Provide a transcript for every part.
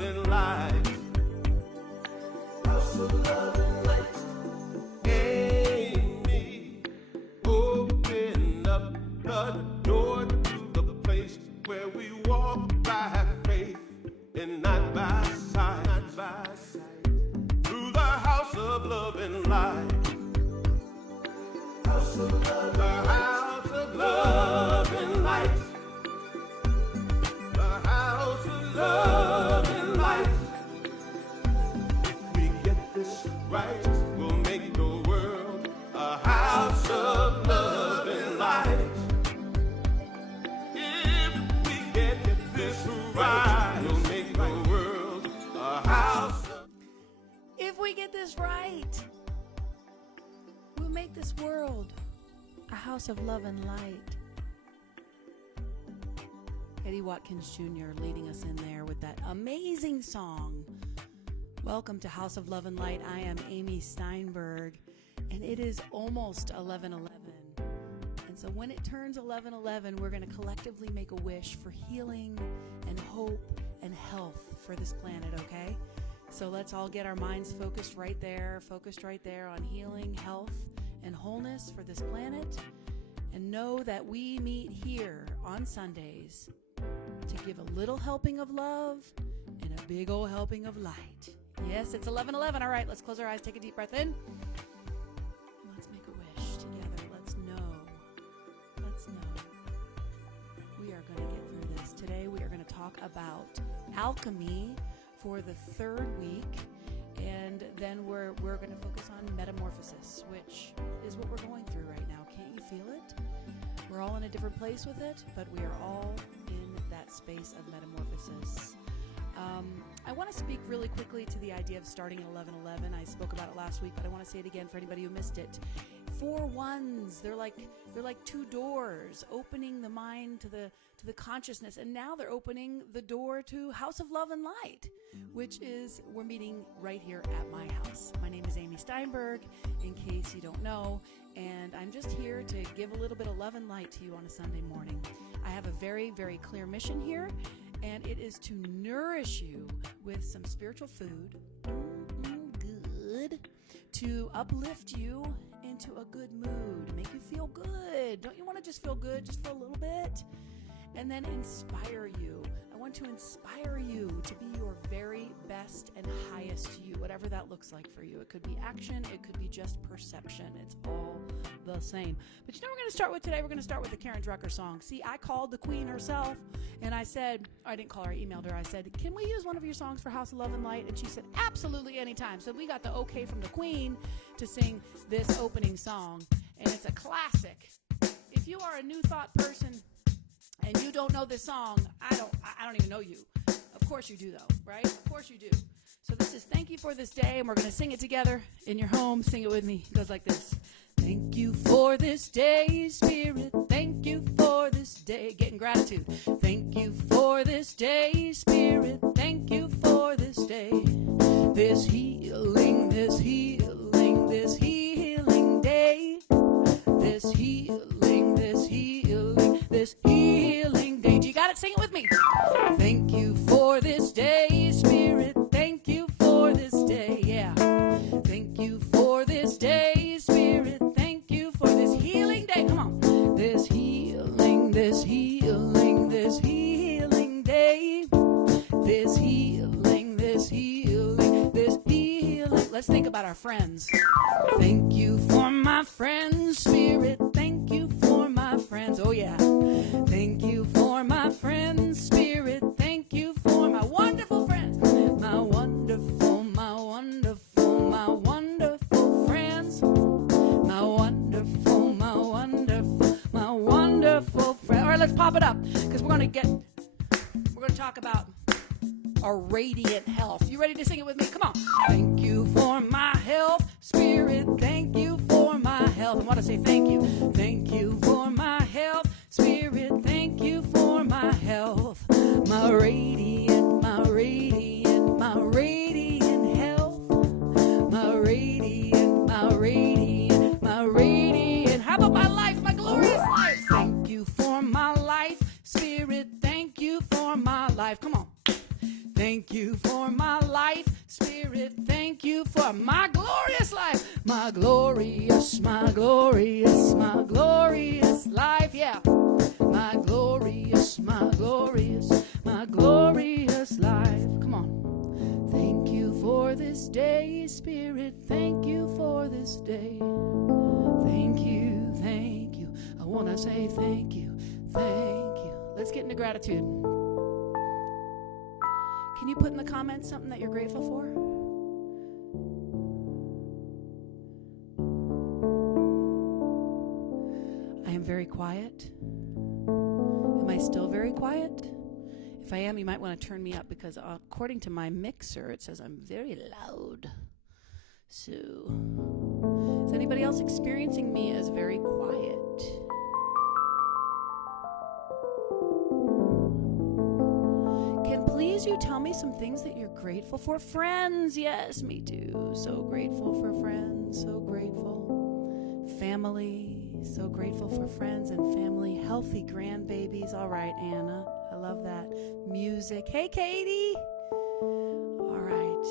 love and light. House of love and light. Amy, open up the door to the place where we walk by faith and not by sight. Not by sight. Through the house of love and light. House of love, the house of love and light. The house of love and light. If we get this right, we'll make the world a house of love and light. If we get this right, we'll make the world a house of... If we get this right, we'll make this world a house of love and light. Eddie Watkins Jr. leading us in there with that amazing song. Welcome to House of Love and Light. I am Amy Steinberg, and it is almost 11:11. And so when it turns 11:11, we're going to collectively make a wish for healing and hope and health for this planet, okay? So let's all get our minds focused right there on healing, health, and wholeness for this planet. And know that we meet here on Sundays to give a little helping of love and a big old helping of light. Yes, it's 11:11. All right, let's close our eyes, take a deep breath in. Let's make a wish together. Let's know. We are going to get through this. Today we are going to talk about alchemy for the third week, and then we're going to focus on metamorphosis, which is what we're going through right now. Can't you feel it? We're all in a different place with it, but we are all in that space of metamorphosis. I want to speak really quickly to the idea of starting at 11:11. I spoke about it last week, but I want to say it again for anybody who missed it. 4 ones. They're like 2 doors, opening the mind to the consciousness, and now they're opening the door to House of Love and Light, which is, we're meeting right here at my house. My name is Amy Steinberg, in case you don't know, and I'm just here to give a little bit of love and light to you on a Sunday morning. I have a very, very clear mission here, and it is to nourish you with some spiritual food, good, to uplift you into a good mood, make you feel good. Don't you want to just feel good just for a little bit? And then inspire you. I want to inspire you to be your very best and highest you, whatever that looks like for you. It could be action, it could be just perception. It's all the same. But you know what we're going to start with today? We're going to start with the Karen Drucker song. See, I called the queen herself, and I said, I didn't call her, I emailed her. I said, can we use one of your songs for House of Love and Light? And she said, absolutely, anytime. So we got the okay from the queen to sing this opening song, and it's a classic. If you are a New Thought person and you don't know this song, I don't even know you. Of course you do, though, right? Of course you do. So this is Thank You for This Day, and we're going to sing it together in your home. Sing it with me. It goes like this. Thank you for this day, Spirit. Thank you for this day. Getting gratitude. Thank you for this day, Spirit. Thank you for this day. This healing, this healing, this healing day. This healing, this healing, this healing day. Do you got it? Sing it with me. Thank you for this day, Spirit. Thank you for this day. Yeah. Thank you for this day, Spirit. Thank you for this healing day. Come on. This healing, this healing, this healing day. This healing, this healing, this healing. Let's think about our friends. Thank you for my friends, Spirit. Thank you for my friends. Oh, yeah. Thank you for my friends, Spirit. Thank you for my wonderful friends. My wonderful, my wonderful, my wonderful friends. My wonderful, my wonderful, my wonderful friends. All right, let's pop it up, because we're going to talk about our radiant health. You ready to sing it with me? Come on. Thank you for my health, Spirit. Thank you for my health. I want to say thank you. Thank you for my health, Spirit. Thank you for my health. My radiant, my radiant, my radiant health. My radiant, my radiant, my radiant. How about my life, my glorious life? Thank you for my life, Spirit. Thank you for my life. Come on. Thank Thank you for my life, Spirit. Thank you for my glorious life. My glorious, my glorious, my glorious life. Yeah. My glorious, my glorious, my glorious life. Come on. Thank you for this day, Spirit. Thank you for this day. Thank you, thank you. I want to say thank you, thank you. Let's get into gratitude. Can you put in the comments something that you're grateful for? I am very quiet. Am I still very quiet? If I am, you might want to turn me up because according to my mixer, it says I'm very loud. So, is anybody else experiencing me as very quiet? Can please you tell me some things that you're grateful for? Friends, yes, me too. So grateful for friends, so grateful. Family, so grateful for friends and family. Healthy grandbabies, all right, Anna, I love that. Music, hey, Katie. All right.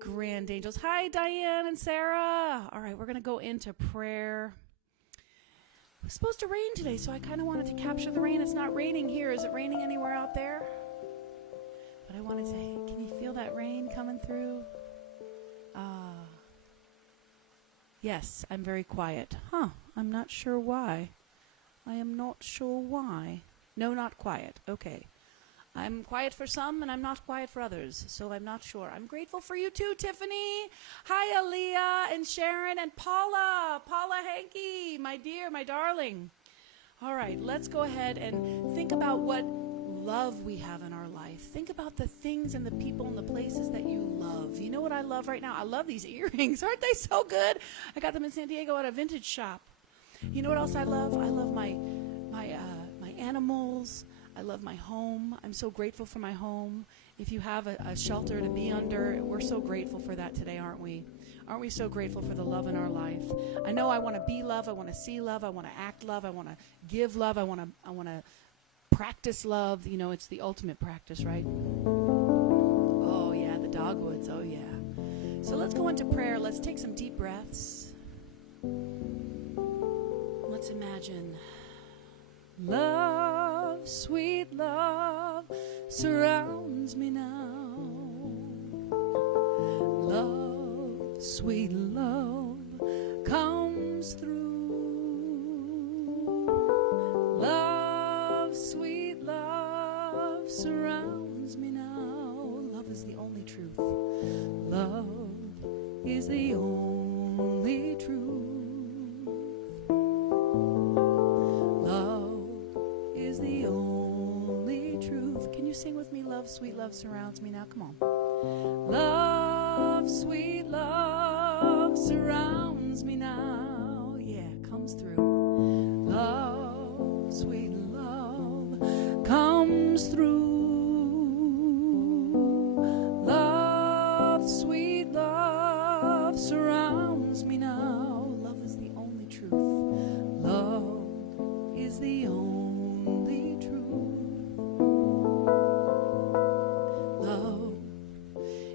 Grand angels. Hi, Diane and Sarah. All right, we're going to go into prayer. It was supposed to rain today, so I kind of wanted to capture the rain. It's not raining here. Is it raining anywhere out there? But I wanted to say, can you feel that rain coming through? Yes, I'm very quiet. I'm not sure why. I am not sure why. No, not quiet. Okay. I'm quiet for some, and I'm not quiet for others, so I'm not sure. I'm grateful for you too, Tiffany. Hi, Aaliyah and Sharon and Paula. Paula Hankey, my dear, my darling. All right, let's go ahead and think about what love we have in our life. Think about the things and the people and the places that you love. You know what I love right now? I love these earrings. Aren't they so good? I got them in San Diego at a vintage shop. You know what else I love? I love my animals. I love my home. I'm so grateful for my home. If you have a shelter to be under, we're so grateful for that today, aren't we? Aren't we so grateful for the love in our life? I know I want to be love. I want to see love. I want to act love. I want to give love. I want to practice love. You know, it's the ultimate practice, right? Oh, yeah, the dogwoods. Oh, yeah. So let's go into prayer. Let's take some deep breaths. Let's imagine love, sweet love, surrounds me now. Love, sweet love, comes through. Love, sweet love, surrounds me now. Love is the only truth. Love is the only truth. Sing with me, love, sweet love surrounds me now. Come on. Love, sweet love surrounds me now. Yeah, comes through. Love, sweet love comes through. Love, sweet love surrounds me now. Love is the only truth. Love is the only truth.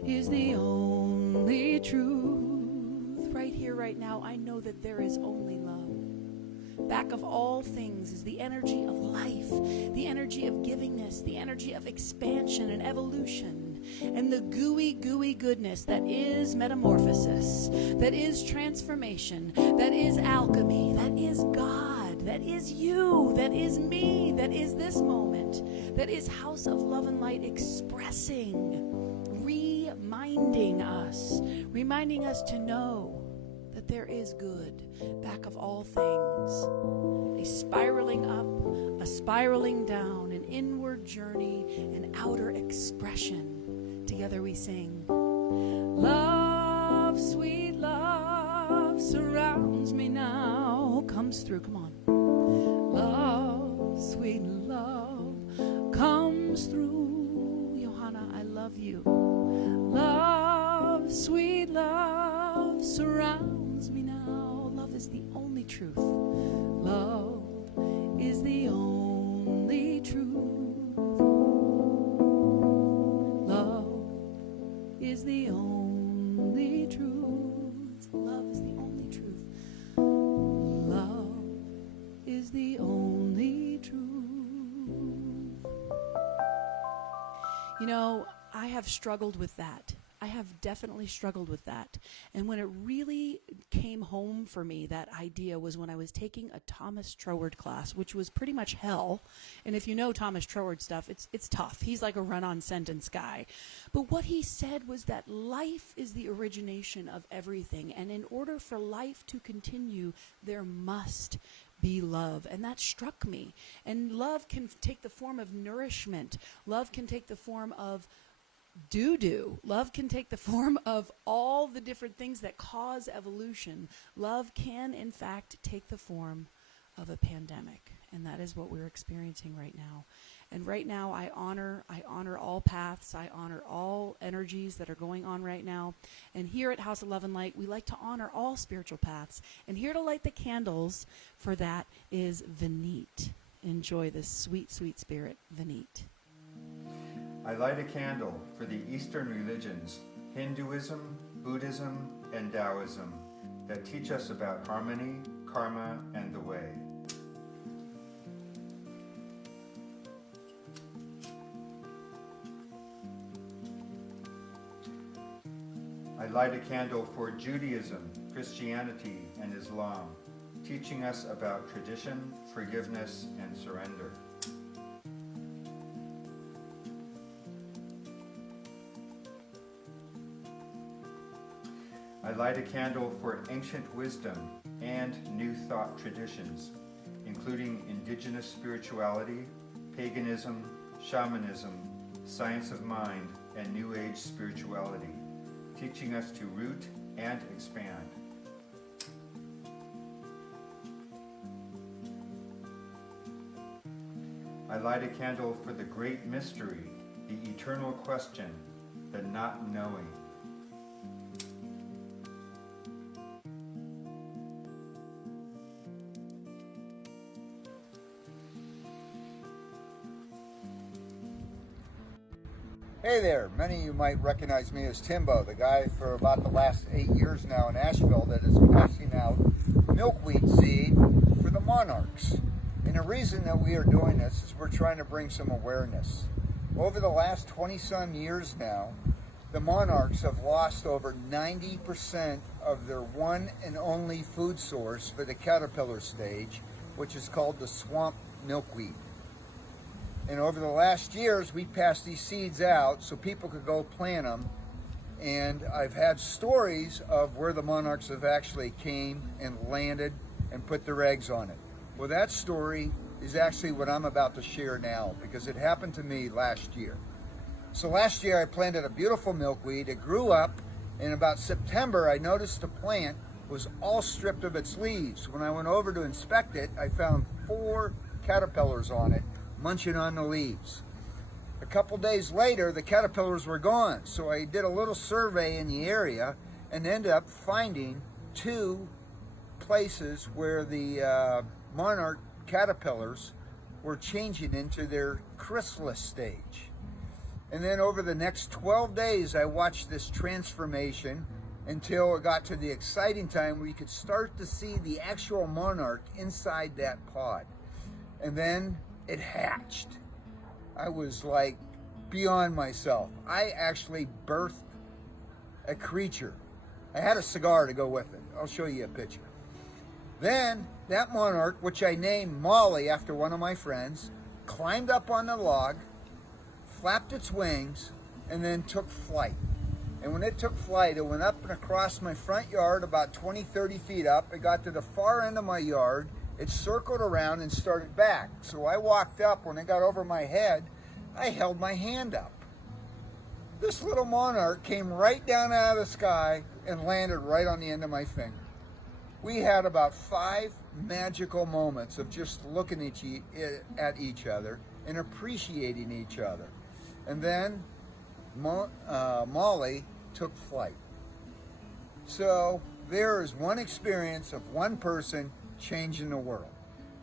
Is the only truth. Right here, right now, I know that there is only love. Back of all things is the energy of life, the energy of givingness, the energy of expansion and evolution, and the gooey, gooey goodness that is metamorphosis, that is transformation, that is alchemy, that is God, that is you, that is me, that is this moment, that is House of Love and Light expressing, reminding us to know that there is good back of all things. A spiraling up, a spiraling down, an inward journey, an outer expression. Together we sing. Love, sweet love, surrounds me now. Comes through, come on. Love, sweet love, comes through. Johanna, I love you. Love, sweet love, surrounds me now. Love is the only truth. Love is the only truth. Love is the only truth. Love is the only truth. Love is the only truth. You know, I have struggled with that. I have definitely struggled with that. And when it really came home for me, that idea was when I was taking a Thomas Troward class, which was pretty much hell. And if you know Thomas Troward stuff, it's tough. He's like a run-on sentence guy. But what he said was that life is the origination of everything. And in order for life to continue, there must be love. And that struck me. And love can take the form of nourishment. Love can take the form of doo-doo. Love can take the form of all the different things that cause evolution. Love can, in fact, take the form of a pandemic. And that is what we're experiencing right now. And right now, I honor all paths. I honor all energies that are going on right now. And here at House of Love and Light, we like to honor all spiritual paths. And here to light the candles for that is Vineet. Enjoy this sweet, sweet spirit, Vineet. I light a candle for the Eastern religions, Hinduism, Buddhism, and Taoism, that teach us about harmony, karma, and the way. I light a candle for Judaism, Christianity, and Islam, teaching us about tradition, forgiveness, and surrender. I light a candle for ancient wisdom and new thought traditions, including indigenous spirituality, paganism, shamanism, science of mind, and New Age spirituality, teaching us to root and expand. I light a candle for the great mystery, the eternal question, the not knowing. Hey there, many of you might recognize me as Timbo, the guy for about the last 8 years now in Asheville that is passing out milkweed seed for the monarchs. And the reason that we are doing this is we're trying to bring some awareness. Over the last 20-some years now, the monarchs have lost over 90% of their one and only food source for the caterpillar stage, which is called the swamp milkweed. And over the last years, we passed these seeds out so people could go plant them. And I've had stories of where the monarchs have actually came and landed and put their eggs on it. Well, that story is actually what I'm about to share now because it happened to me last year. So last year, I planted a beautiful milkweed. It grew up. In about September, I noticed the plant was all stripped of its leaves. When I went over to inspect it, I found 4 caterpillars on it, munching on the leaves. A couple days later, the caterpillars were gone, so I did a little survey in the area and ended up finding 2 places where the monarch caterpillars were changing into their chrysalis stage. And then over the next 12 days, I watched this transformation until it got to the exciting time where you could start to see the actual monarch inside that pod. And then it hatched. I was like beyond myself. I actually birthed a creature. I had a cigar to go with it. I'll show you a picture. Then that monarch, which I named Molly after one of my friends, climbed up on the log, flapped its wings, and then took flight. And when it took flight, it went up and across my front yard about 20, 30 feet up. It got to the far end of my yard. It circled around and started back. So I walked up. When it got over my head, I held my hand up. This little monarch came right down out of the sky and landed right on the end of my finger. We had about 5 magical moments of just looking at each other and appreciating each other. And then Molly took flight. So there is one experience of one person changing the world.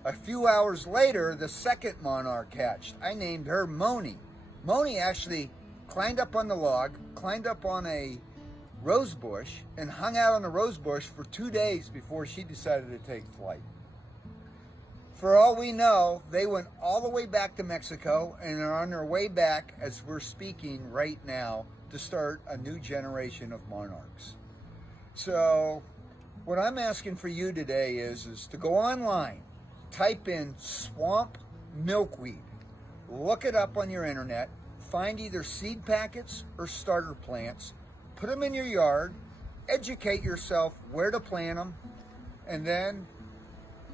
A few hours later, the second monarch hatched. I named her Moni. Moni actually climbed up on the log, climbed up on a rose bush and hung out on the rose bush for 2 days before she decided to take flight. For all we know, they went all the way back to Mexico and are on their way back as we're speaking right now to start a new generation of monarchs. So what I'm asking for you today is to go online, type in swamp milkweed, look it up on your internet, find either seed packets or starter plants, put them in your yard, educate yourself where to plant them, and then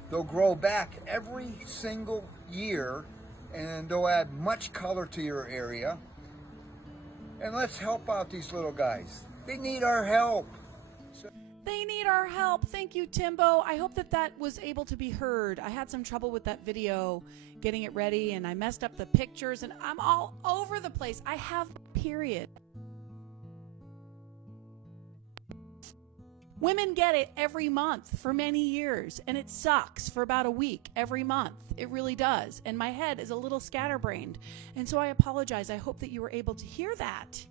they'll grow back every single year and they'll add much color to your area. And let's help out these little guys. They need our help. They need our help. Thank you, Timbo. I hope that was able to be heard. I had some trouble with that video, getting it ready, and I messed up the pictures, and I'm all over the place. I have period. Women get it every month for many years, and it sucks for about a week every month. It really does. And my head is a little scatterbrained. And so I apologize. I hope that you were able to hear that.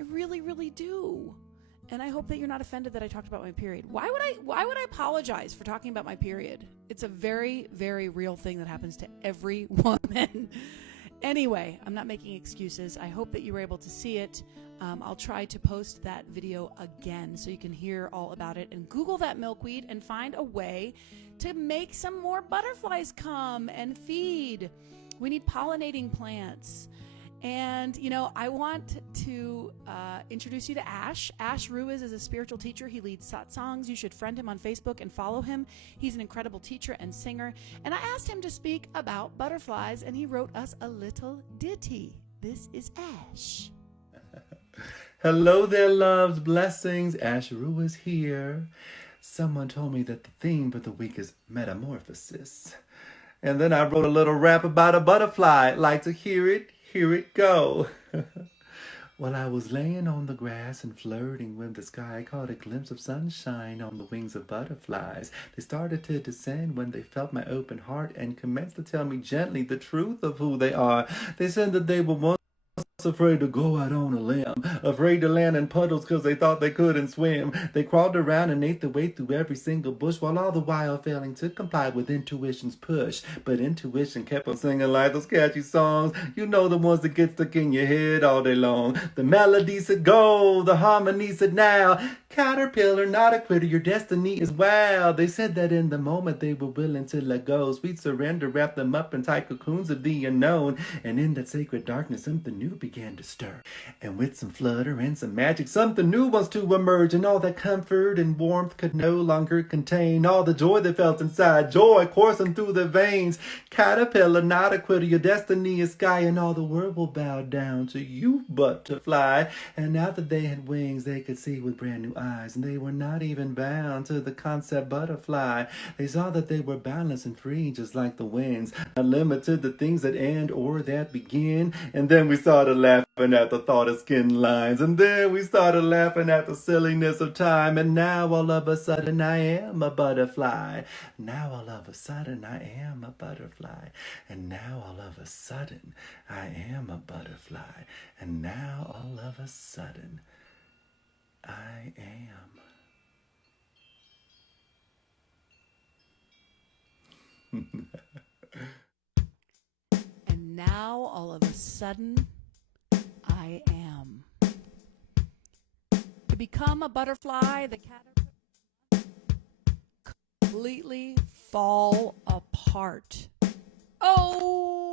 I really, really do. And I hope that you're not offended that I talked about my period. Why would I apologize for talking about my period? It's a very, very real thing that happens to every woman. Anyway, I'm not making excuses. I hope that you were able to see it. I'll try to post that video again so you can hear all about it, and Google that milkweed and find a way to make some more butterflies come and feed. We need pollinating plants. And, I want to introduce you to Ash. Ash Ruiz is a spiritual teacher. He leads satsangs. You should friend him on Facebook and follow him. He's an incredible teacher and singer. And I asked him to speak about butterflies, and he wrote us a little ditty. This is Ash. Hello there, loves, blessings. Ash Ruiz here. Someone told me that the theme for the week is metamorphosis. And then I wrote a little rap about a butterfly. Like to hear it? Here it go. While I was laying on the grass and flirting with the sky, I caught a glimpse of sunshine on the wings of butterflies. They started to descend when they felt my open heart and commenced to tell me gently the truth of who they are. They said that they were once afraid to go out on a limb, afraid to land in puddles because they thought they couldn't swim. They crawled around and ate their way through every single bush, while all the while failing to comply with intuition's push. But intuition kept on singing like those catchy songs, the ones that get stuck in your head all day long. The melody said go, the harmony said now. Caterpillar, not a quitter, your destiny is wild. They said that in the moment they were willing to let go. Sweet surrender wrapped them up in tight cocoons of the unknown. And in that sacred darkness, something new began to stir. And with some flutter and some magic, something new wants to emerge. And all that comfort and warmth could no longer contain all the joy they felt inside, joy coursing through their veins. Caterpillar, not a quitter, your destiny is sky, and all the world will bow down to you, butterfly. And now that they had wings, they could see with brand new eyes, and they were not even bound to the concept butterfly. They saw that they were boundless and free, just like the winds, not limited to things that end or that begin. And then we started laughing at the thought of skin lines, and then we started laughing at the silliness of time. And now all of a sudden I am a butterfly. Now all of a sudden I am a butterfly. And now all of a sudden I am a butterfly. And now all of a sudden I am. And now, all of a sudden, I am. To become a butterfly, the caterpillar completely fall apart. Oh!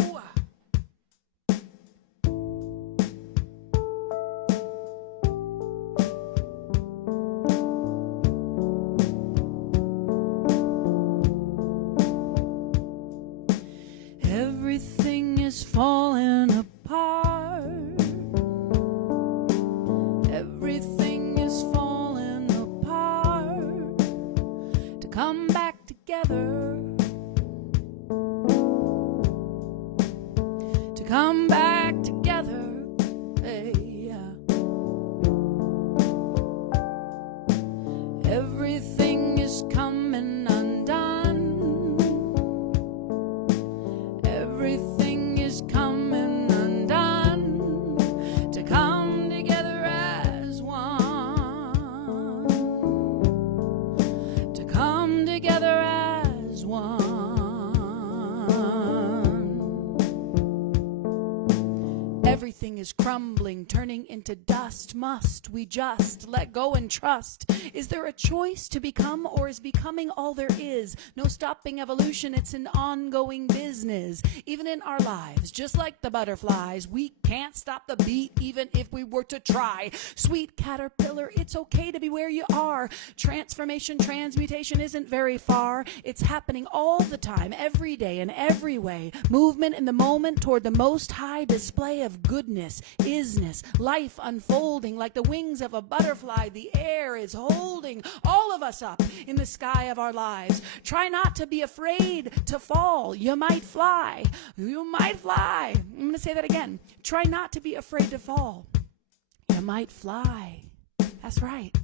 Everything is falling apart. Everything is falling apart to come back together. must we just let go and trust? Is there a choice to become, or is becoming all there is? No stopping evolution, it's an ongoing business. Even in our lives, just like the butterflies, we can't stop the beat even if we were to try. Sweet caterpillar, it's okay to be where you are. Transformation, transmutation isn't very far. It's happening all the time, every day, in every way. Movement in the moment toward the most high display of goodness, isness, life unfolding like the wings of a butterfly. The air is holding all of us up in the sky of our lives. Try not to be afraid to fall. You might fly. You might fly. I'm going to say that again. Try not to be afraid to fall. You might fly. That's right.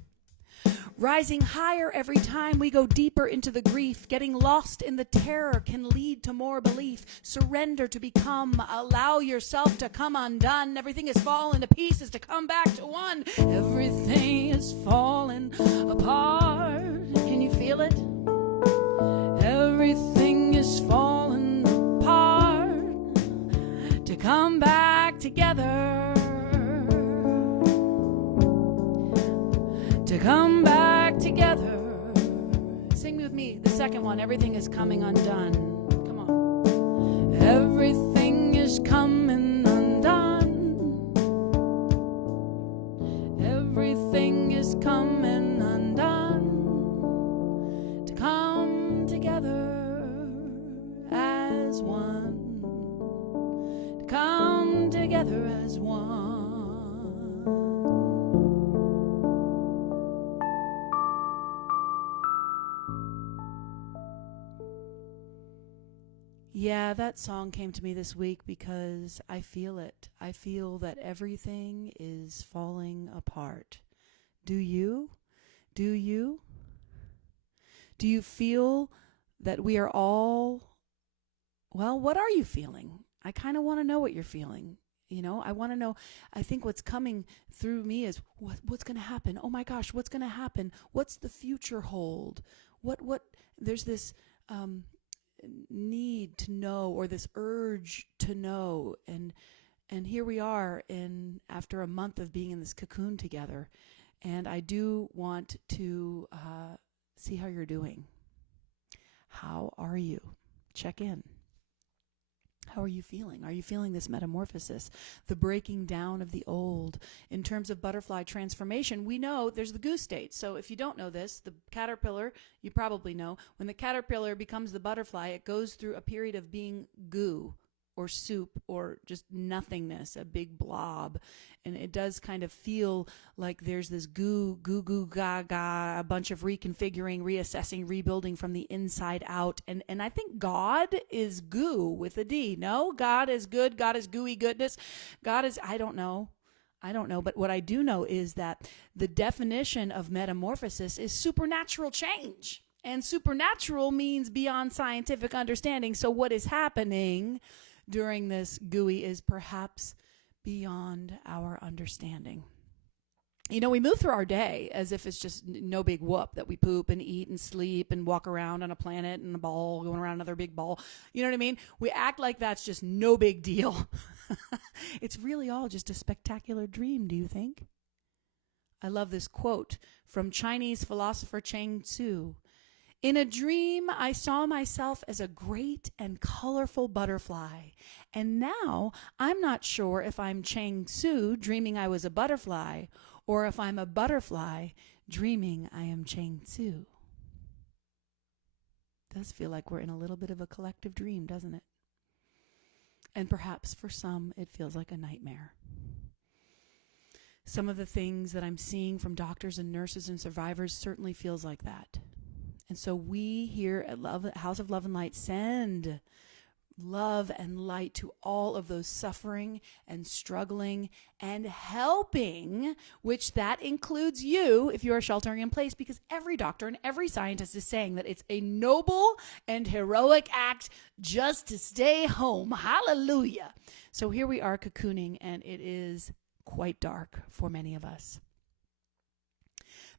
Rising higher every time we go deeper into the grief. Getting lost in the terror can lead to more belief. Surrender to become. Allow yourself to come undone. Everything is falling to pieces to come back to one. Everything is falling apart. Can you feel it? Everything is falling apart to come back together. To come back together. Sing with me, the second one. Everything is coming undone. Come on. Everything is coming undone. Everything is coming undone. To come together as one. To come together as one. Yeah, that song came to me this week because I feel it. I feel that everything is falling apart. Do you? Do you? Do you feel that we are all, well, what are you feeling? I kind of want to know what you're feeling. You know, I want to know. I think what's coming through me is what's going to happen? Oh my gosh, what's going to happen? What's the future hold? There's this need to know, or this urge to know, and here we are after a month of being in this cocoon together, and I do want to see how you're doing. How are you? Check in. How are you feeling? Are you feeling this metamorphosis, the breaking down of the old? In terms of butterfly transformation, we know there's the goose state. So if you don't know this, the caterpillar, you probably know, when the caterpillar becomes the butterfly, it goes through a period of being goo or soup or just nothingness, a big blob. And it does kind of feel like there's this goo, gaga, a bunch of reconfiguring, reassessing, rebuilding from the inside out. And I think God is goo with a D. No, God is good. God is gooey goodness. God is, I don't know. But what I do know is that the definition of metamorphosis is supernatural change. And supernatural means beyond scientific understanding. So what is happening during this gooey is perhaps beyond our understanding. You know, we move through our day as if it's just no big whoop, that we poop and eat and sleep and walk around on a planet and a ball going around another big ball. You know what I mean? We act like that's just no big deal. It's really all just a spectacular dream, do you think? I love this quote from Chinese philosopher Cheng Tzu. In a dream, I saw myself as a great and colorful butterfly. And now I'm not sure if I'm Cheng Tzu dreaming I was a butterfly, or if I'm a butterfly dreaming I am Cheng Tzu. Does feel like we're in a little bit of a collective dream, doesn't it? And perhaps for some, it feels like a nightmare. Some of the things that I'm seeing from doctors and nurses and survivors certainly feels like that. And so we here at House of Love and Light send love and light to all of those suffering and struggling and helping, which that includes you if you are sheltering in place, because every doctor and every scientist is saying that it's a noble and heroic act just to stay home. Hallelujah. So here we are cocooning, and it is quite dark for many of us.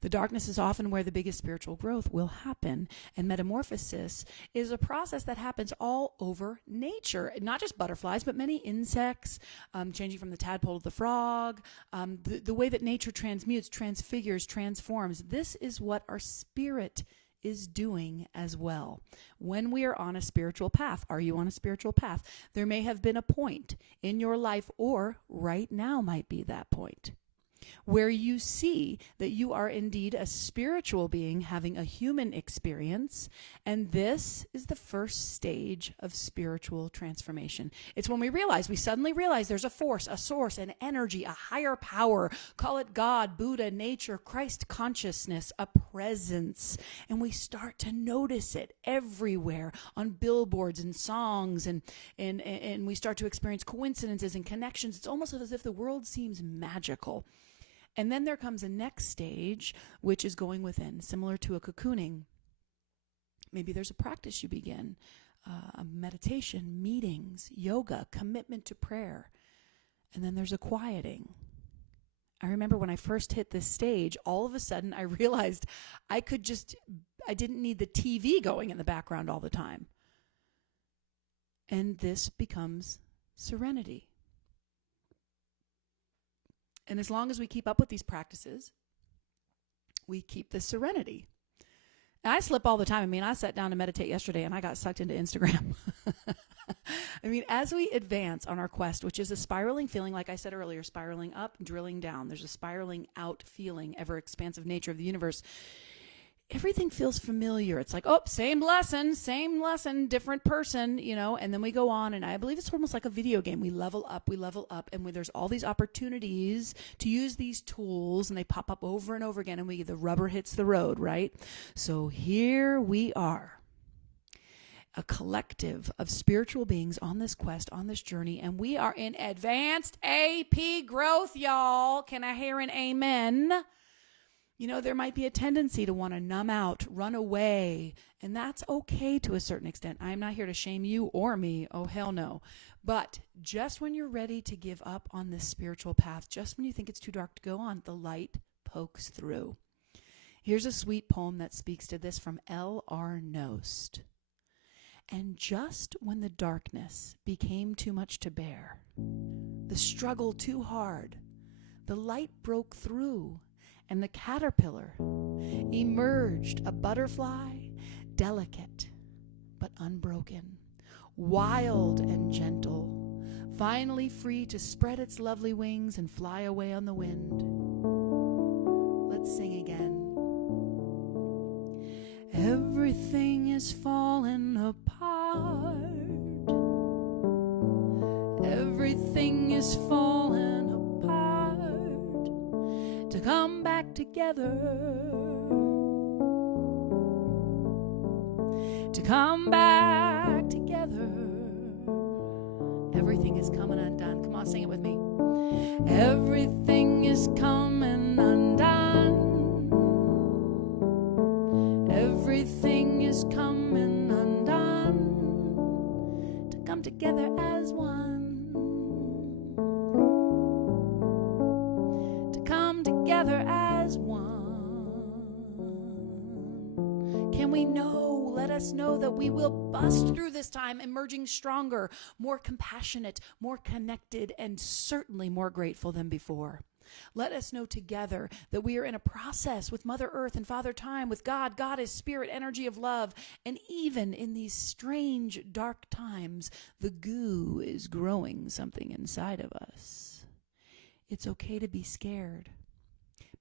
The darkness is often where the biggest spiritual growth will happen. And metamorphosis is a process that happens all over nature, not just butterflies, but many insects, changing from the tadpole to the frog, the way that nature transmutes, transfigures, transforms. This is what our spirit is doing as well. When we are on a spiritual path, are you on a spiritual path? There may have been a point in your life, or right now might be that point, where you see that you are indeed a spiritual being having a human experience, and this is the first stage of spiritual transformation. It's when we suddenly realize there's a force, a source, an energy, a higher power, call it God, Buddha, nature, Christ consciousness, a presence, and we start to notice it everywhere on billboards and songs, and we start to experience coincidences and connections. It's almost as if the world seems magical. And then there comes a next stage, which is going within, similar to a cocooning. Maybe there's a practice you begin, a meditation, meetings, yoga, commitment to prayer. And then there's a quieting. I remember when I first hit this stage, all of a sudden I realized I didn't need the TV going in the background all the time. And this becomes serenity. And as long as we keep up with these practices, we keep the serenity. And I slip all the time. I mean, I sat down to meditate yesterday and I got sucked into Instagram. I mean, as we advance on our quest, which is a spiraling feeling, like I said earlier, spiraling up, drilling down. There's a spiraling out feeling, ever expansive nature of the universe. Everything feels familiar. It's like, oh, same lesson, different person, and then we go on. And I believe it's almost like a video game. We level up, and there's all these opportunities to use these tools, and they pop up over and over again, and the rubber hits the road, right? So here we are, a collective of spiritual beings on this quest, on this journey, and we are in advanced AP growth, y'all. Can I hear an amen? There might be a tendency to want to numb out, run away, and that's okay to a certain extent. I'm not here to shame you or me. Oh, hell no. But just when you're ready to give up on this spiritual path, just when you think it's too dark to go on, the light pokes through. Here's a sweet poem that speaks to this from L.R. Nost. And just when the darkness became too much to bear, the struggle too hard, the light broke through, and the caterpillar emerged, a butterfly, delicate but unbroken, wild and gentle, finally free to spread its lovely wings and fly away on the wind. Let's sing again. Everything is falling apart. Everything is falling apart. To come back together, to come back together. Everything is coming undone. Come on, sing it with me. Everything is coming undone. Everything is coming undone. To come together as one. Together as one. Can we know, let us know that we will bust through this time, emerging stronger, more compassionate, more connected, and certainly more grateful than before. Let us know together that we are in a process with Mother Earth and Father Time, with God. God is spirit, energy of love. And even in these strange, dark times, the goo is growing something inside of us. It's okay to be scared.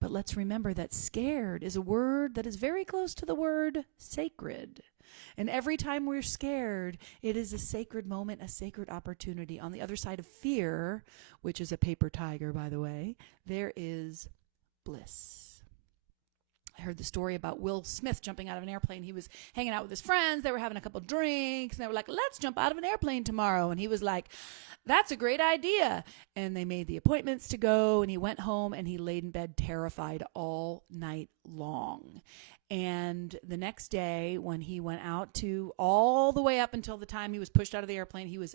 But let's remember that scared is a word that is very close to the word sacred. And every time we're scared, it is a sacred moment, a sacred opportunity. On the other side of fear, which is a paper tiger, by the way, there is bliss. I heard the story about Will Smith jumping out of an airplane. He was hanging out with his friends. They were having a couple drinks, and they were like, let's jump out of an airplane tomorrow. And he was like, that's a great idea. And they made the appointments to go, and he went home, and he laid in bed terrified all night long. And the next day, when he went out to all the way up until the time he was pushed out of the airplane, he was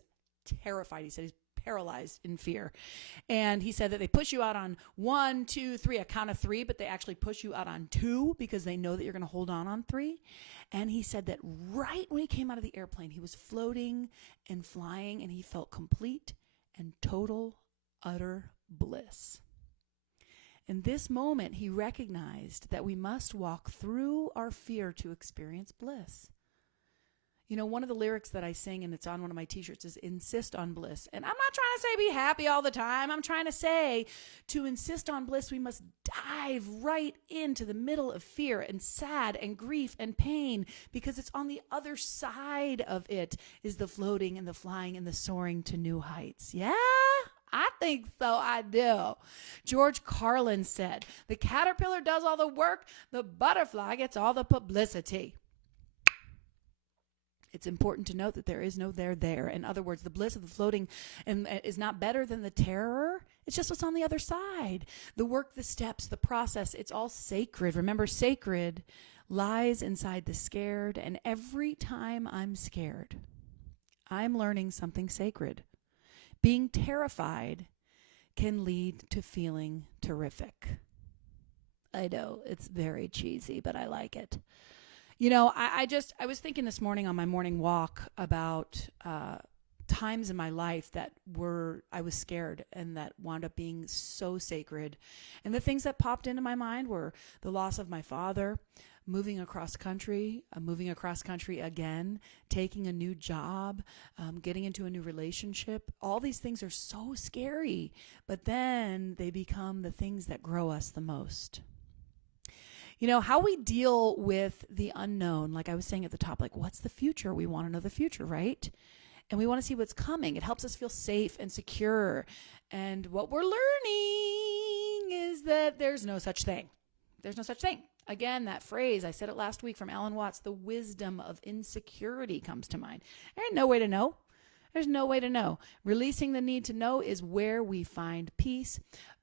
terrified. He said paralyzed in fear. And he said that they push you out on 1, 2, 3, a count of 3, but they actually push you out on 2 because they know that you're going to hold on 3. And he said that right when he came out of the airplane, he was floating and flying, and he felt complete and total, utter bliss. In this moment, he recognized that we must walk through our fear to experience bliss. You know, one of the lyrics that I sing, and it's on one of my t-shirts, is insist on bliss. And I'm not trying to say be happy all the time. I'm trying to say to insist on bliss, we must dive right into the middle of fear and sad and grief and pain, because it's on the other side of it is the floating and the flying and the soaring to new heights. Yeah? I think so, I do. George Carlin said, the caterpillar does all the work, the butterfly gets all the publicity. It's important to note that there is no there. In other words, the bliss of the floating is not better than the terror. It's just what's on the other side. The work, the steps, the process, it's all sacred. Remember, sacred lies inside the scared, and every time I'm scared, I'm learning something sacred. Being terrified can lead to feeling terrific. I know, it's very cheesy, but I like it. You know, I was thinking this morning on my morning walk about times in my life that I was scared and that wound up being so sacred. And the things that popped into my mind were the loss of my father, moving across country again, taking a new job, getting into a new relationship. All these things are so scary, but then they become the things that grow us the most. You know, how we deal with the unknown, like I was saying at the top, like what's the future? We want to know the future, right? And we want to see what's coming. It helps us feel safe and secure. And what we're learning is that there's no such thing. There's no such thing. Again, that phrase, I said it last week from Alan Watts, the wisdom of insecurity comes to mind. There ain't no way to know. There's no way to know. Releasing the need to know is where we find peace.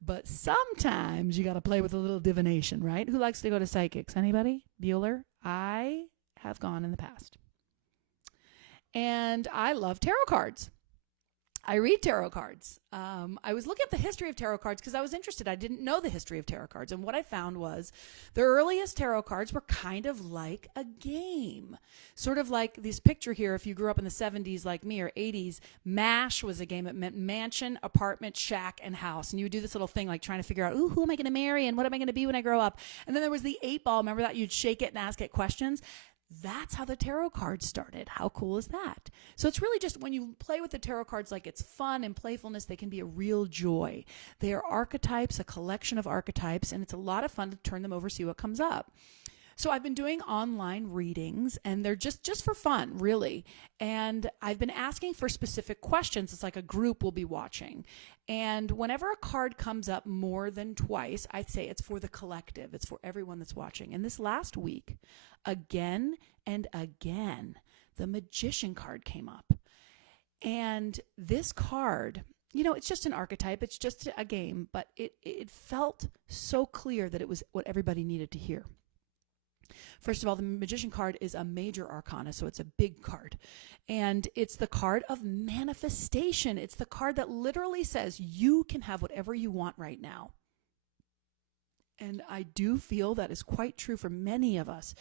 But sometimes you got to play with a little divination, right? Who likes to go to psychics? Anybody? Bueller? I have gone in the past. And I love tarot cards. I read tarot cards. I was looking at the history of tarot cards because I was interested. I didn't know the history of tarot cards. And what I found was the earliest tarot cards were kind of like a game. Sort of like this picture here, if you grew up in the 70s like me or 80s, MASH was a game. It meant mansion, apartment, shack, and house. And you would do this little thing like trying to figure out, ooh, who am I going to marry and what am I going to be when I grow up? And then there was the 8-ball. Remember that? You'd shake it and ask it questions. That's how the tarot cards started. How cool is that? So it's really just when you play with the tarot cards like it's fun and playfulness, they can be a real joy. They are archetypes, a collection of archetypes, and it's a lot of fun to turn them over, see what comes up. So I've been doing online readings, and they're just for fun, really. And I've been asking for specific questions. It's like a group will be watching. And whenever a card comes up more than twice, I'd say it's for the collective. It's for everyone that's watching. And this last week, again and again, the Magician card came up. And this card, you know, it's just an archetype. It's just a game. But it felt so clear that it was what everybody needed to hear. First of all, the Magician card is a major arcana, so it's a big card. And it's the card of manifestation. It's the card that literally says you can have whatever you want right now. And I do feel that is quite true for many of us.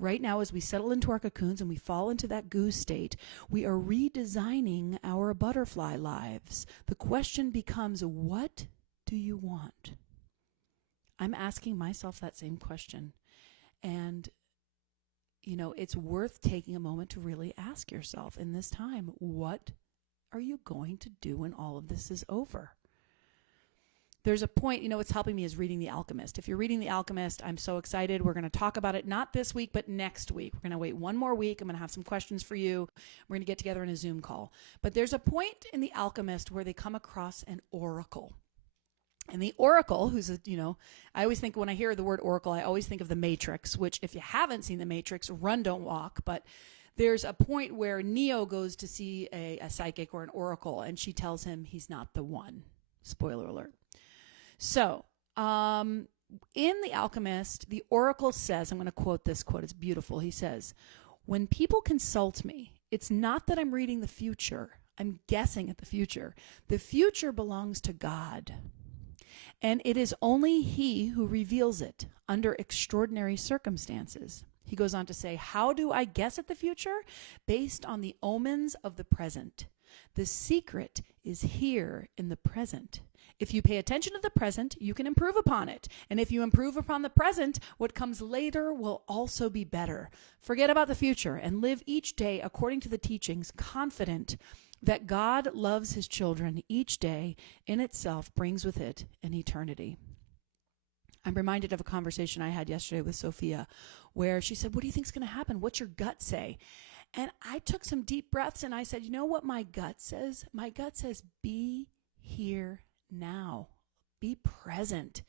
Right now, as we settle into our cocoons and we fall into that goose state, we are redesigning our butterfly lives. The question becomes, what do you want? I'm asking myself that same question. And, you know, it's worth taking a moment to really ask yourself in this time, what are you going to do when all of this is over? There's a point, you know, what's helping me is reading The Alchemist. If you're reading The Alchemist, I'm so excited. We're going to talk about it, not this week, but next week. We're going to wait one more week. I'm going to have some questions for you. We're going to get together in a Zoom call. But there's a point in The Alchemist where they come across an oracle. And the oracle, who's a, you know, I always think when I hear the word oracle, I always think of the Matrix, which if you haven't seen the Matrix, run, don't walk. But there's a point where Neo goes to see a psychic or an oracle, and she tells him he's not the one. Spoiler alert. So, in The Alchemist, the oracle says, I'm going to quote this quote, it's beautiful. He says, when people consult me, it's not that I'm reading the future. I'm guessing at the future. The future belongs to God. And it is only He who reveals it under extraordinary circumstances. He goes on to say, how do I guess at the future? Based on the omens of the present. The secret is here in the present. If you pay attention to the present, you can improve upon it. And if you improve upon the present, what comes later will also be better. Forget about the future and live each day according to the teachings, confident that God loves His children. Each day in itself brings with it an eternity. I'm reminded of a conversation I had yesterday with Sophia where she said, what do you think is going to happen? What's your gut say? And I took some deep breaths and I said, you know what my gut says? My gut says, be here now. Be present.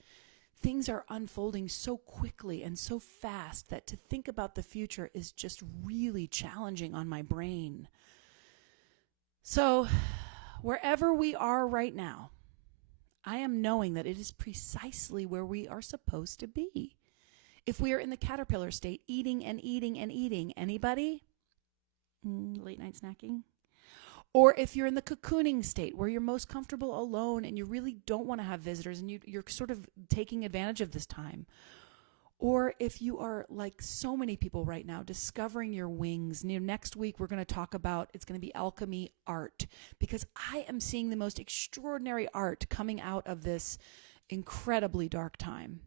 Things are unfolding so quickly and so fast that to think about the future is just really challenging on my brain. So, wherever we are right now, I am knowing that it is precisely where we are supposed to be. If we are in the caterpillar state, eating and eating and eating, anybody? Late night snacking? Or if you're in the cocooning state where you're most comfortable alone and you really don't want to have visitors and you're sort of taking advantage of this time. Or if you are like so many people right now, discovering your wings. Next week we're going to talk about, it's going to be alchemy art, because I am seeing the most extraordinary art coming out of this incredibly dark time.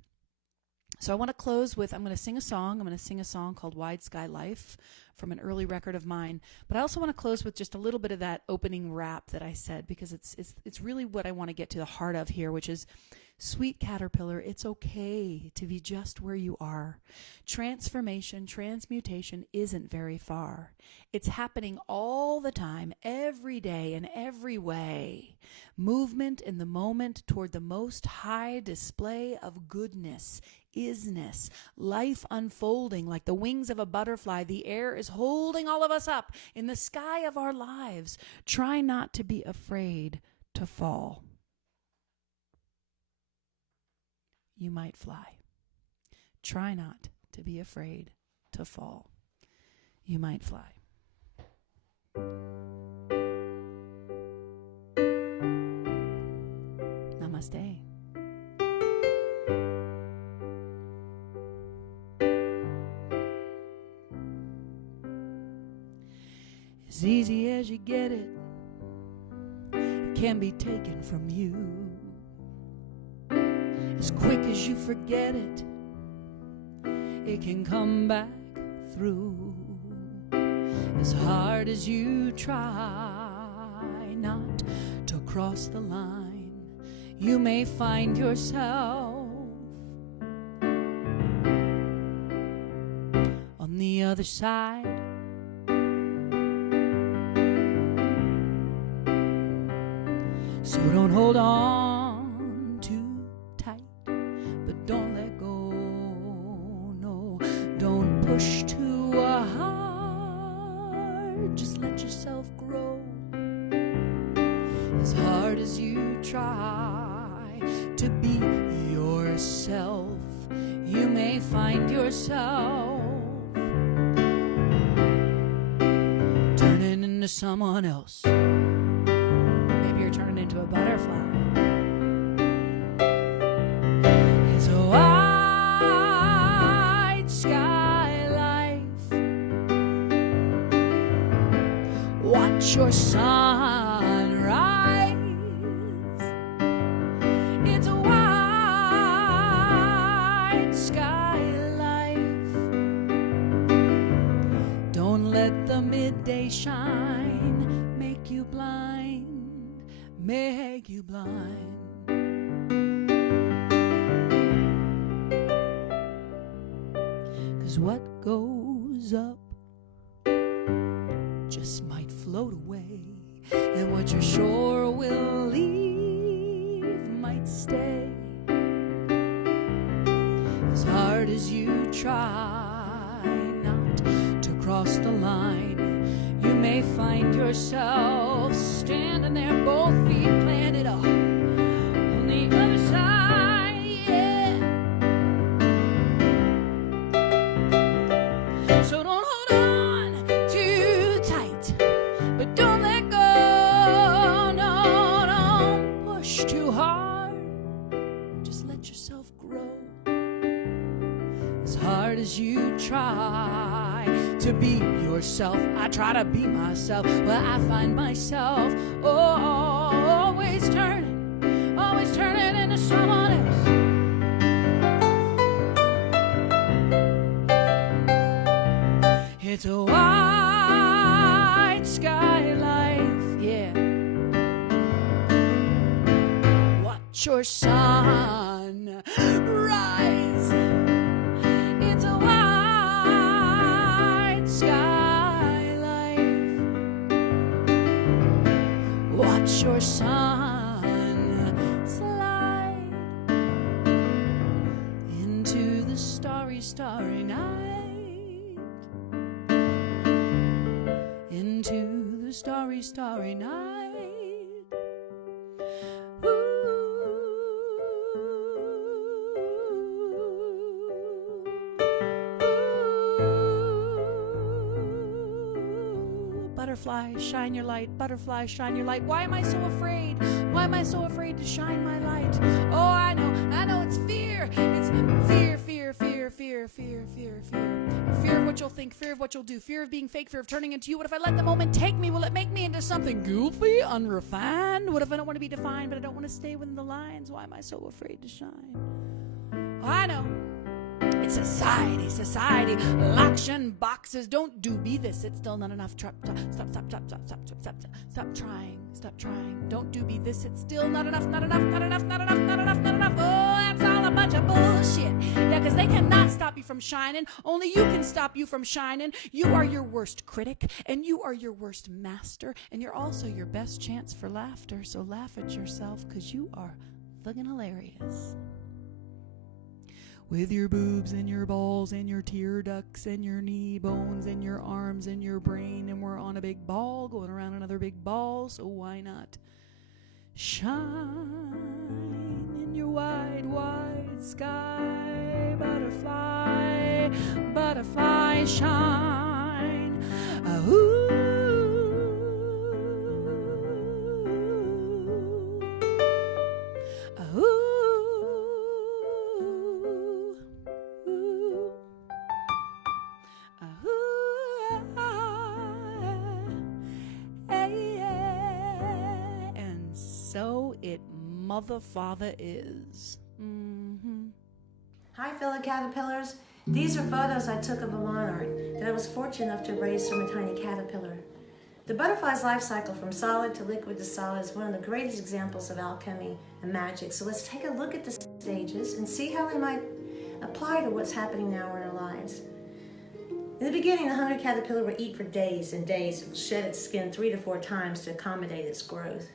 So I want to close with, I'm going to sing a song. I'm going to sing a song called Wide Sky Life from an early record of mine. But I also want to close with just a little bit of that opening rap that I said, because it's really what I want to get to the heart of here, which is, sweet caterpillar, it's okay to be just where you are. Transformation, transmutation isn't very far. It's happening all the time, every day, in every way. Movement in the moment toward the most high display of goodness, isness, life unfolding like the wings of a butterfly. The air is holding all of us up in the sky of our lives. Try not to be afraid to fall. You might fly. Try not to be afraid to fall. You might fly. Namaste. As easy as you get it, it can be taken from you. As quick as you forget it, it can come back through. As hard as you try not to cross the line, you may find yourself on the other side. So don't hold on too tight, but don't let go. No, don't push too hard. Just let yourself grow. As hard as you try to be yourself, you may find yourself turning into someone else. Maybe you're turning into a butterfly. It's a wide sky life. Watch your sun rise. It's a wide sky life. Don't let the midday shine make you blind, make you blind. 'Cause what goes up just might float away, and what you're sure will leave might stay. As hard as you try not to cross the line, you may find yourself standing there, both feet planted up on the other side, yeah. So don't hold on too tight, but don't let go. hard as you try to be yourself, I try to be myself. Well, I find myself always turning into someone else. It's a white sky life, yeah. Watch your sun rise. It's a white sky life. Watch your sun slide into the starry, starry night. Into the starry, starry night. Butterfly, shine your light. Butterfly, shine your light. Why am I so afraid? Why am I so afraid to shine my light? Oh, I know, it's fear. It's fear, fear, fear, fear, fear, fear, fear. Fear of what you'll think, fear of what you'll do, fear of being fake, fear of turning into you. What if I let the moment take me? Will it make me into something goofy, unrefined? What if I don't want to be defined, but I don't want to stay within the lines? Why am I so afraid to shine? Oh, I know. It's society. Locks you in boxes. Don't do be this. It's still not enough. Stop trying. Don't do be this. It's still not enough. Oh, that's all a bunch of bullshit. Yeah, because they cannot stop you from shining. Only you can stop you from shining. You are your worst critic, and you are your worst master, and you're also your best chance for laughter. So laugh at yourself, because you are fucking hilarious. With your boobs and your balls and your tear ducts and your knee bones and your arms and your brain, and we're on a big ball going around another big ball, so why not shine in your wide, wide sky? Butterfly, butterfly, shine. Ooh. So it mother father is. Mm-hmm. Hi, fellow caterpillars. These are photos I took of a monarch that I was fortunate enough to raise from a tiny caterpillar. The butterfly's life cycle from solid to liquid to solid is one of the greatest examples of alchemy and magic. So let's take a look at the stages and see how they might apply to what's happening now in our lives. In the beginning, the hungry caterpillar would eat for days and days. It will shed its skin 3 to 4 times to accommodate its growth.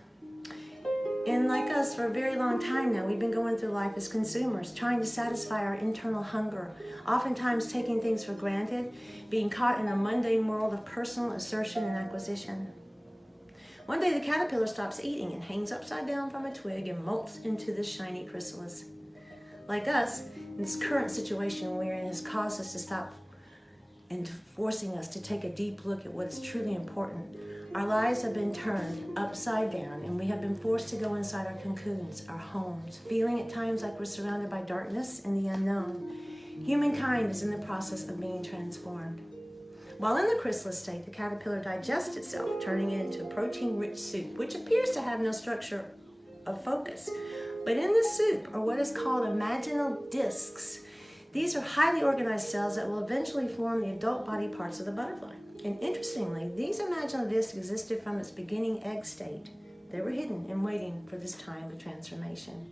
And like us, for a very long time now, we've been going through life as consumers, trying to satisfy our internal hunger, oftentimes taking things for granted, being caught in a mundane world of personal assertion and acquisition. One day, the caterpillar stops eating and hangs upside down from a twig and molts into the shiny chrysalis. Like us, this current situation we're in has caused us to stop and forcing us to take a deep look at what is truly important. Our lives have been turned upside down, and we have been forced to go inside our cocoons, our homes, feeling at times like we're surrounded by darkness and the unknown. Humankind is in the process of being transformed. While in the chrysalis state, the caterpillar digests itself, turning it into a protein-rich soup, which appears to have no structure of focus. But in the soup are what is called imaginal discs. These are highly organized cells that will eventually form the adult body parts of the butterfly. And interestingly, these imaginal discs existed from its beginning egg state. They were hidden and waiting for this time of transformation.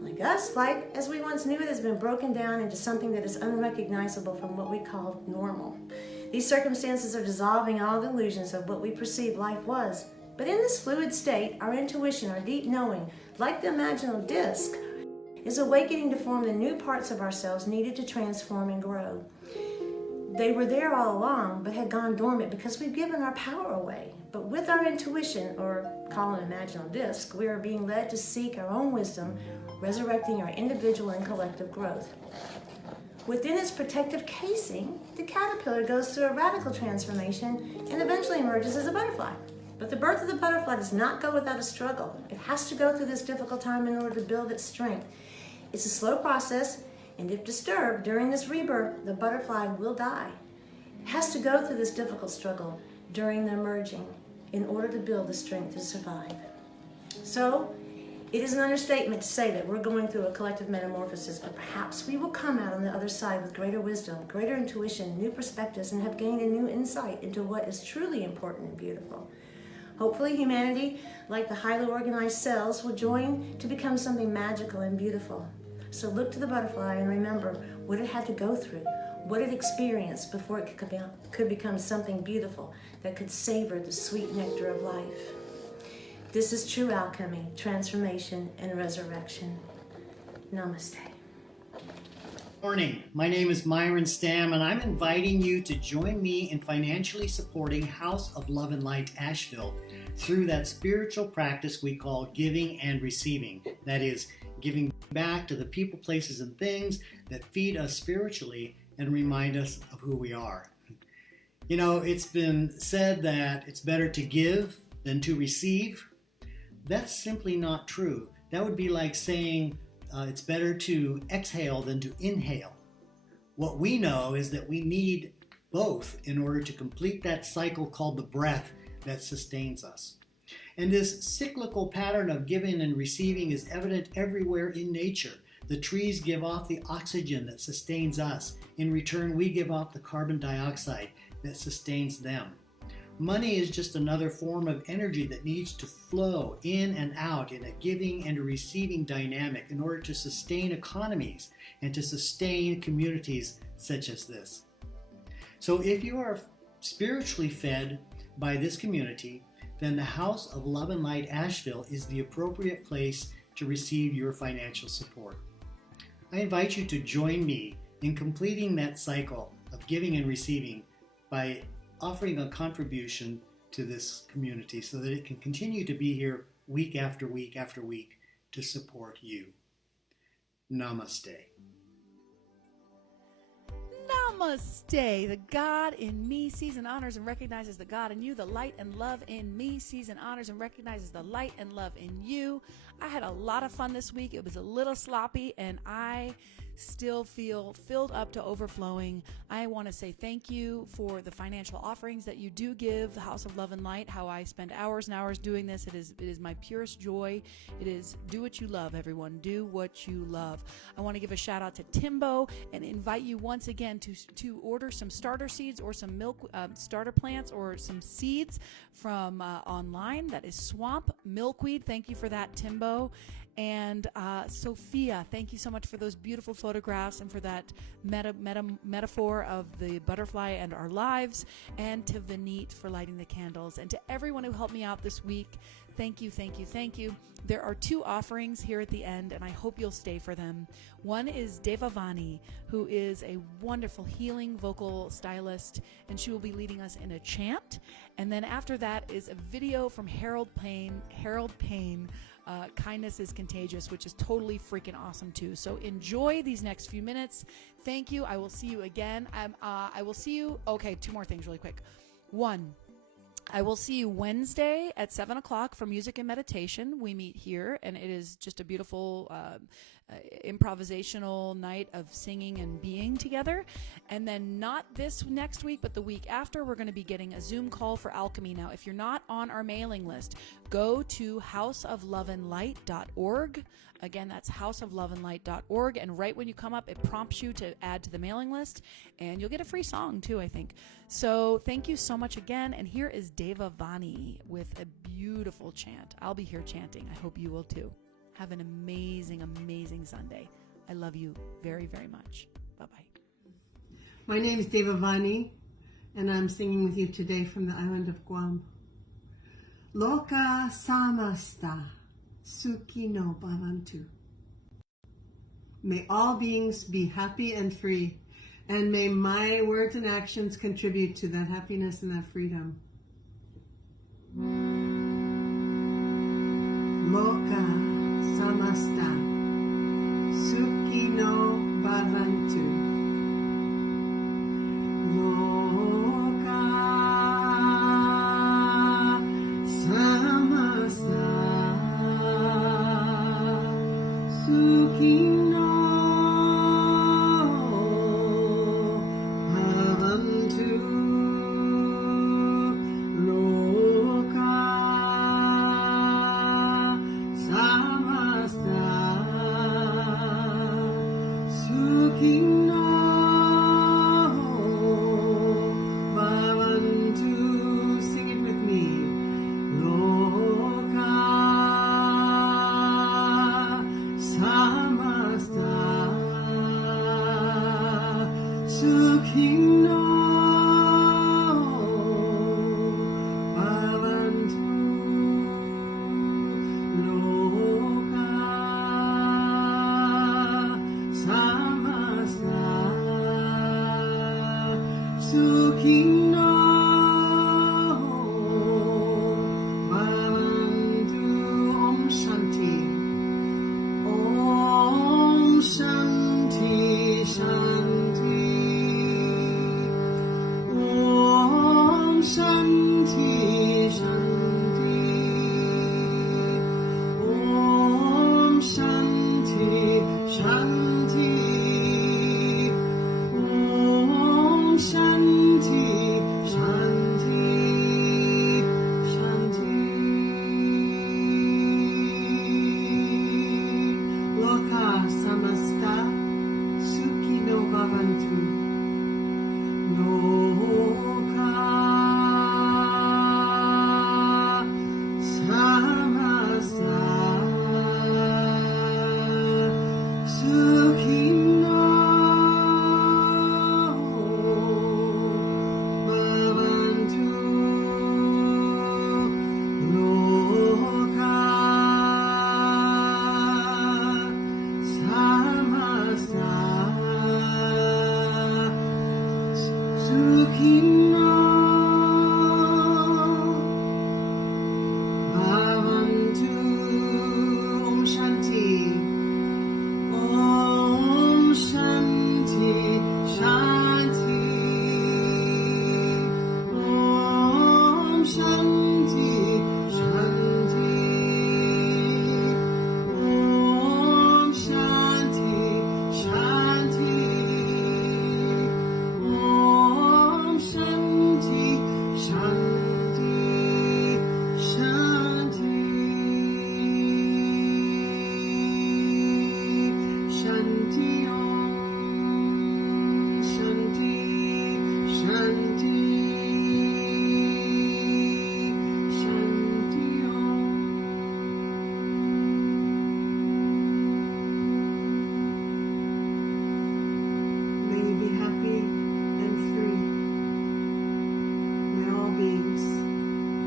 Like us, life as we once knew it has been broken down into something that is unrecognizable from what we call normal. These circumstances are dissolving all the illusions of what we perceived life was. But in this fluid state, our intuition, our deep knowing, like the imaginal disc, is awakening to form the new parts of ourselves needed to transform and grow. They were there all along, but had gone dormant because we've given our power away. But with our intuition, or call it an imaginal disc, we are being led to seek our own wisdom, resurrecting our individual and collective growth. Within its protective casing, the caterpillar goes through a radical transformation and eventually emerges as a butterfly. But the birth of the butterfly does not go without a struggle. It has to go through this difficult time in order to build its strength. It's a slow process. And if disturbed during this rebirth, the butterfly will die. It has to go through this difficult struggle during the merging in order to build the strength to survive. So, it is an understatement to say that we're going through a collective metamorphosis, but perhaps we will come out on the other side with greater wisdom, greater intuition, new perspectives, and have gained a new insight into what is truly important and beautiful. Hopefully humanity, like the highly organized cells, will join to become something magical and beautiful. So look to the butterfly and remember what it had to go through, what it experienced before it could become something beautiful that could savor the sweet nectar of life. This is true alchemy, transformation, and resurrection. Namaste. Morning. My name is Myron Stam, and I'm inviting you to join me in financially supporting House of Love and Light Asheville through that spiritual practice we call giving and receiving. That is, giving back to the people, places, and things that feed us spiritually and remind us of who we are. You know, it's been said that it's better to give than to receive. That's simply not true. That would be like saying it's better to exhale than to inhale. What we know is that we need both in order to complete that cycle called the breath that sustains us. And this cyclical pattern of giving and receiving is evident everywhere in nature. The trees give off the oxygen that sustains us. In return, we give off the carbon dioxide that sustains them. Money is just another form of energy that needs to flow in and out in a giving and a receiving dynamic in order to sustain economies and to sustain communities such as this. So if you are spiritually fed by this community, then the House of Love and Light Asheville is the appropriate place to receive your financial support. I invite you to join me in completing that cycle of giving and receiving by offering a contribution to this community so that it can continue to be here week after week after week to support you. Namaste. Namaste. The God in me sees and honors and recognizes the God in you. The light and love in me sees and honors and recognizes the light and love in you. I had a lot of fun this week. It was a little sloppy, and I still feel filled up to overflowing. I want to say thank you for the financial offerings that you do give the House of Love and Light, how I spend hours and hours doing this. It is my purest joy. It is do what you love, everyone. Do what you love. I want to give a shout out to Timbo and invite you once again to order some starter seeds or some milk starter plants or some seeds from online. That is swamp milkweed. Thank you for that, Timbo. And Sophia, thank you so much for those beautiful photographs and for that metaphor of the butterfly and our lives, and to Vineet for lighting the candles, and to everyone who helped me out this week. Thank you, thank you, thank you. There are two offerings here at the end, and I hope you'll stay for them. One is Devavani, who is a wonderful healing vocal stylist, and she will be leading us in a chant. And then after that is a video from Harold Payne, Kindness is Contagious, which is totally freaking awesome too. So enjoy these next few minutes. Thank you. I will see you again. I will see you. Okay, two more things really quick. One, I will see you Wednesday at 7 o'clock for Music and Meditation. We meet here, and it is just a beautiful improvisational night of singing and being together. And then not this next week, but the week after, we're going to be getting a Zoom call for alchemy. Now, if you're not on our mailing list, go to houseofloveandlight.org. Again, that's houseofloveandlight.org. And right when you come up, it prompts you to add to the mailing list. And you'll get a free song, too, I think. So thank you so much again. And here is Devavani with a beautiful chant. I'll be here chanting. I hope you will, too. Have an amazing, amazing Sunday. I love you very, very much. Bye-bye. My name is Devavani, and I'm singing with you today from the island of Guam. Loka samasta suki no bhavantu. May all beings be happy and free, and may my words and actions contribute to that happiness and that freedom. Loka samasta suki no bhavantu. Loka samasta suki no Sukino Bhavantu. Sing it with me. Loka Samasta Sukino Bhavantu. Loka Samasta Sukino Bhavantu. Om Shanti. Om Shanti Shanti. Om Shanti Shanti. Om Shanti Shanti. Om Shanti Shanti Shanti. Loka samasta sukhino bhavantu. Loka samasta sukhino bhavantu. Loka samasta sukhino bhavantu. Om Shanti. Om Shanti Shanti. Om Shanti Shanti. Om Shanti Shanti. Om Shanti Shanti Shanti. Shanti Om. Shanti Shanti. Shanti Om. May you be happy and free. May all beings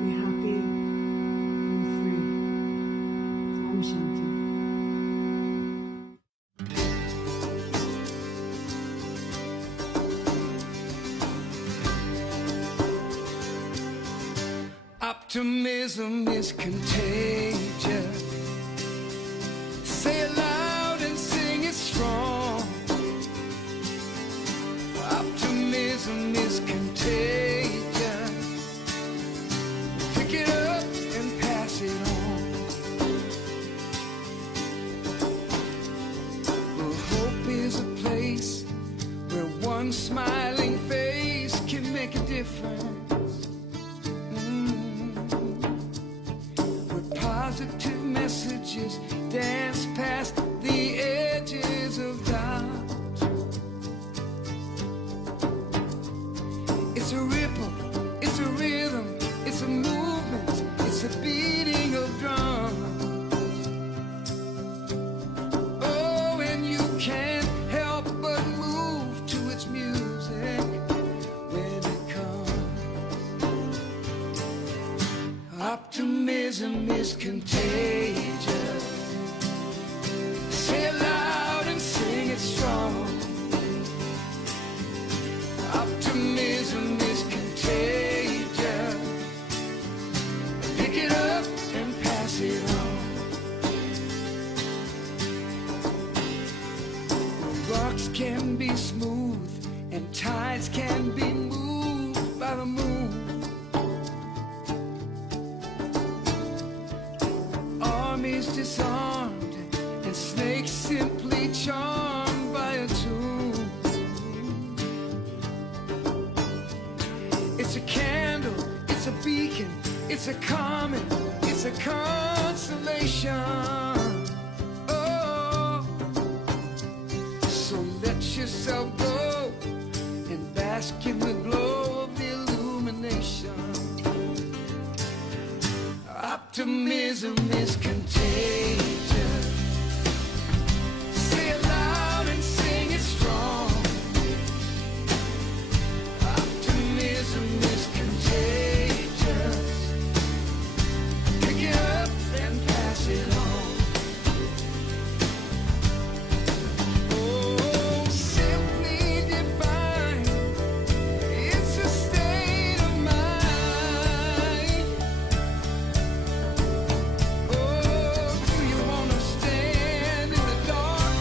be happy and free. Om Shanti. Optimism is contagious. Say it loud and sing it strong. Optimism is contagious. Pick it up and pass it on. Well, hope is a place where one smiling face can make a difference. Positive messages dance past the edges of doubt. It's a ripple, it's a rhythm, it's a movement, it's a beating of drums. Oh, and you can't help but move to its music when it comes. Optimism is contagious. Say it loud and sing it strong. Optimism is contagious. Pick it up and pass it on. Rocks can be smooth and tides can be moved by the moon. Armies disarmed and snakes simply charmed by a tune. It's a candle, it's a beacon, it's a comet, it's a consolation. Oh, so let your yourself go and bask in the glow of the illumination. Optimism is contagious. Say it loud and sing it strong. Optimism is contagious. Pick it up and pass it on. Oh, simply defined, it's a state of mind. Oh, do you want to stand in the dark,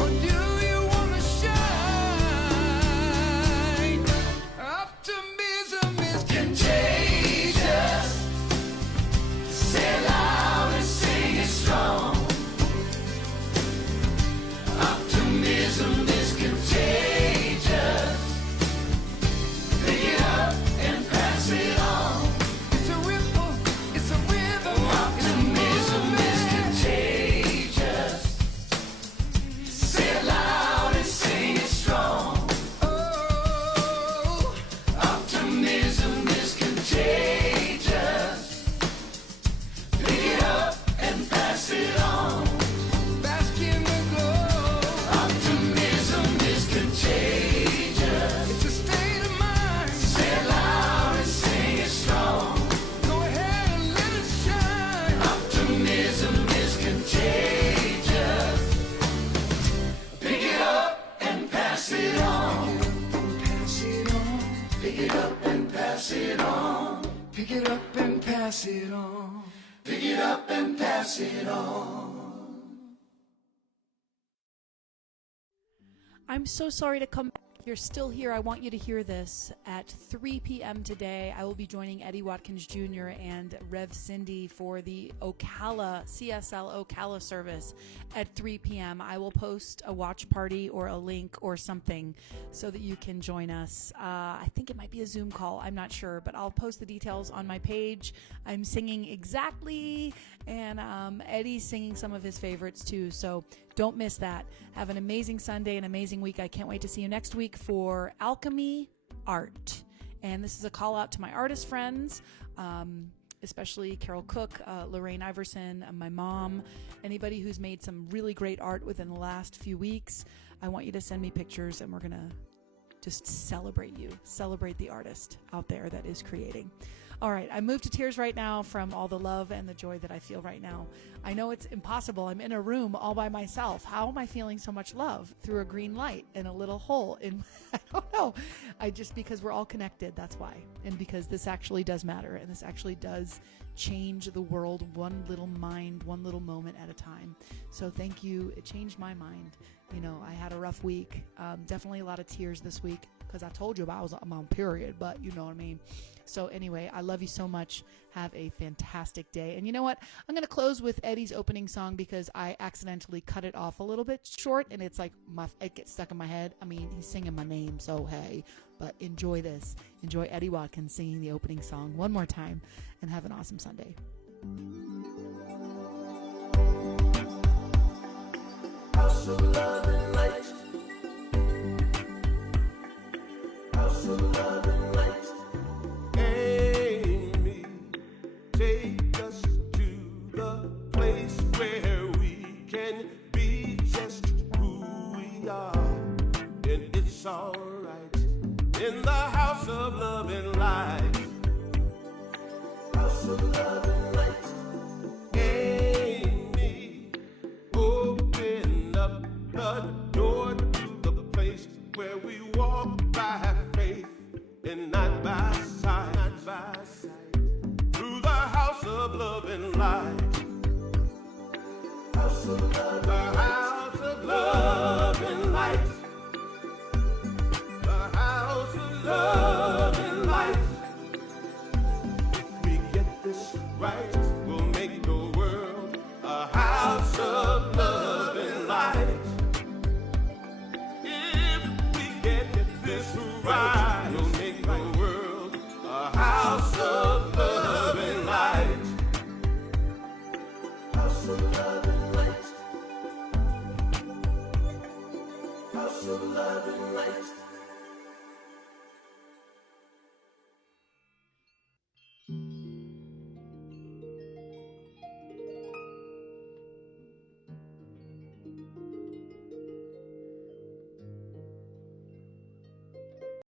or do you want to shine? Optimism is contagious. Say it loud and sing it strong. Optimism is contagious. Pick it up and pass it on. It's a ripple, it's a rhythm. Optimism is contagious. Say it loud and sing it strong. Oh, optimism is contagious. Pick it up and pass it on. Bask in the glow. Optimism is contagious. It's a state of mind. Say it loud and sing it strong. Go ahead and let it shine. Optimism is contagious. Pick it up and pass it on. Pass it on. Pick it up and pass it on. Pick it up and pass it on. Pick it up and pass it on. I'm so sorry to come back. If you're still here, I want you to hear this. At 3 p.m. today, I will be joining Eddie Watkins Jr. and Rev Cindy for the Ocala, CSL Ocala service at 3 p.m. I will post a watch party or a link or something so that you can join us. I think it might be a Zoom call. I'm not sure, but I'll post the details on my page. I'm singing exactly, and Eddie's singing some of his favorites too, so don't miss that. Have an amazing Sunday, an amazing week. I can't wait to see you next week for Alchemy Art. And this is a call out to my artist friends, especially Carol Cook, Lorraine Iverson, my mom, anybody who's made some really great art within the last few weeks. I want you to send me pictures, and we're going to just celebrate you, celebrate the artist out there that is creating. All right, I moved to tears right now from all the love and the joy that I feel right now. I know it's impossible. I'm in a room all by myself. How am I feeling so much love through a green light in a little hole in, I don't know. Because we're all connected, that's why. And because this actually does matter, and this actually does change the world one little mind, one little moment at a time. So thank you. It changed my mind. You know, I had a rough week. Definitely a lot of tears this week because I told you I'm on period, but you know what I mean. So anyway, I love you so much. Have a fantastic day. And you know what? I'm going to close with Eddie's opening song because I accidentally cut it off a little bit short, and it's like it gets stuck in my head. I mean, he's singing my name, so hey. But enjoy this. Enjoy Eddie Watkins singing the opening song one more time, and have an awesome Sunday. House of love and light. House of love and light. Amy, take us to the place where we can be just who we are. And it's alright in the house of love and light. House of love and light. Amy, open up the door to the place where we walk by faith and not by sight. Not by sight. Through the house of love and light. House of love, the house of love and light. The house of love and light. If we get this right, we'll make the world a house of love and light. If we get this right, we'll make the world a house of love and light. House of love and light. love and light.